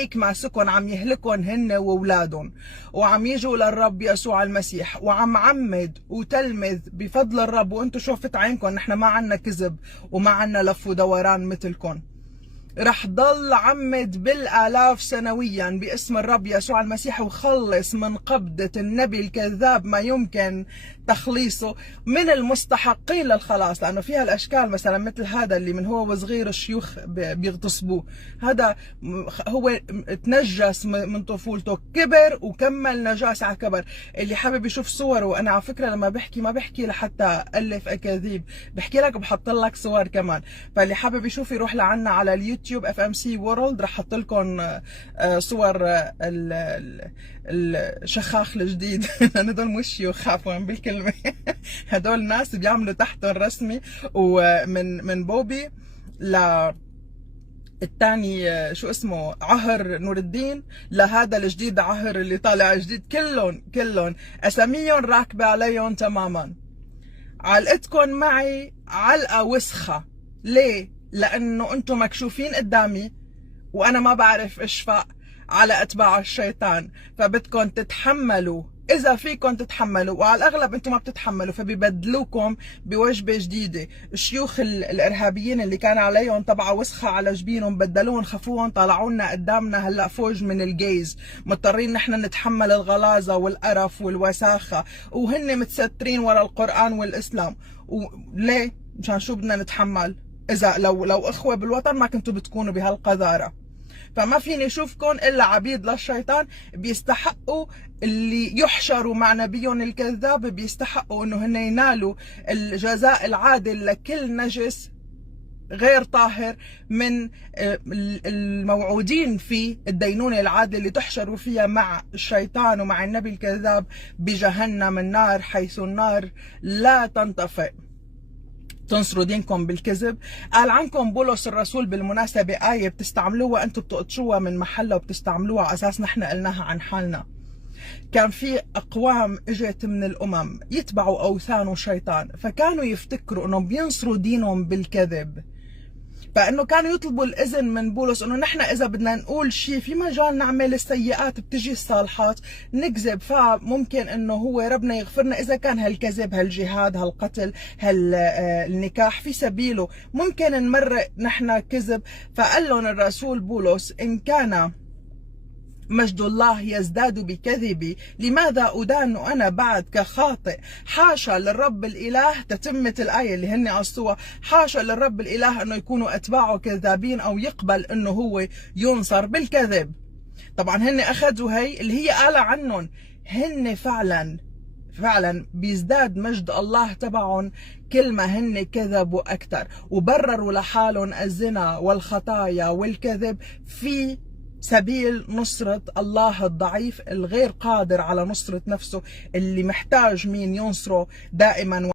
هيك ماسكن عم يهلكن هن واولادهم، وعم يجوا للرب يسوع المسيح، وعم عمد وتلمذ بفضل الرب، وانتم شوفت عينكم نحن ما عنا كذب وما عنا لف ودوران مثلكم. رح ضل عمد بالآلاف سنويا باسم الرب يسوع المسيح، وخلص من قبضة النبي الكذاب ما يمكن تخليصه من المستحقين للخلاص، لأنه فيها الأشكال مثلا مثل هذا اللي من هو وصغير الشيوخ بيغتصبوه، هذا هو تنجس من طفولته، كبر وكمل نجاسة على كبر. اللي حابب يشوف صوره، وأنا على فكرة لما بحكي ما بحكي لحتى ألف أكاذيب، بحكي لك وبحط لك صور كمان، فاللي حابب يشوف يروح لعنا على اليوتيوب FMC World، رح احط لكم صور الشخاخ الجديد لأن هدول مش شيوخ عفوا بالكلمة هدول ناس بيعملوا تحتهم رسمي، ومن بوبي ل الثاني شو اسمه عهر نور الدين لهذا الجديد عهر اللي طالع جديد، كلهم اساميهم راكبه عليهم تماما. علقتكم معي علقه وسخه. ليه؟ لانه انتم مكشوفين قدامي وانا ما بعرف اشفق على اتباع الشيطان، فبدكم تتحملوا اذا فيكم تتحملوا، وعلى الاغلب انتم ما بتتحملوا فبيبدلوكم بوجبه جديده. الشيوخ الارهابيين اللي كان عليهم طبعه وسخه على جبينهم بدلوهم خفوهم طلعوا لنا قدامنا هلا فوج من الجيز، مضطرين نحن نتحمل الغلاظه والقرف والوساخه، وهن متسترين ورا القران والاسلام. وليه؟ مشان شو بدنا نتحمل؟ اذا لو اخوه بالوطن ما كنتوا بتكونوا بهالقذاره. فما فيني اشوفكم الا عبيد للشيطان، بيستحقوا اللي يحشروا مع نبيهم الكذاب، بيستحقوا انه هن ينالوا الجزاء العادل لكل نجس غير طاهر من الموعودين في الدينونة العادلة اللي تحشروا فيها مع الشيطان ومع النبي الكذاب بجهنم النار، حيث النار لا تنطفئ. تنصروا دينكم بالكذب. قال عنكم بولس الرسول بالمناسبة آية بتستعملوها انتم بتقطشوها من محلها وبتستعملوها على اساس نحن قلناها عن حالنا. كان في اقوام اجت من الامم يتبعوا اوثان وشيطان، فكانوا يفتكروا انهم بينصروا دينهم بالكذب، فانه كانوا يطلبوا الاذن من بولس انه نحن اذا بدنا نقول شيء في مجال نعمل السيئات بتجي الصالحات نكذب، فممكن انه هو ربنا يغفرنا اذا كان هالكذب هالجهاد هالقتل هالنكاح في سبيله ممكن نمرق نحن كذب. فقال لهم الرسول بولس ان كان مجد الله يزداد بكذبي لماذا أدان أنا بعد كخاطئ؟ حاشا للرب الإله، تتمة الآية اللي هن قصوها، حاشا للرب الإله أنه يكونوا أتباعه كذابين أو يقبل أنه هو ينصر بالكذب. طبعا هن أخذوا هي اللي هي قال عنهم، هن فعلا بيزداد مجد الله تبعهم كل ما هن كذبوا أكثر، وبرروا لحالهم الزنا والخطايا والكذب في سبيل نصرة الله الضعيف الغير قادر على نصرة نفسه، اللي محتاج مين ينصره دائما.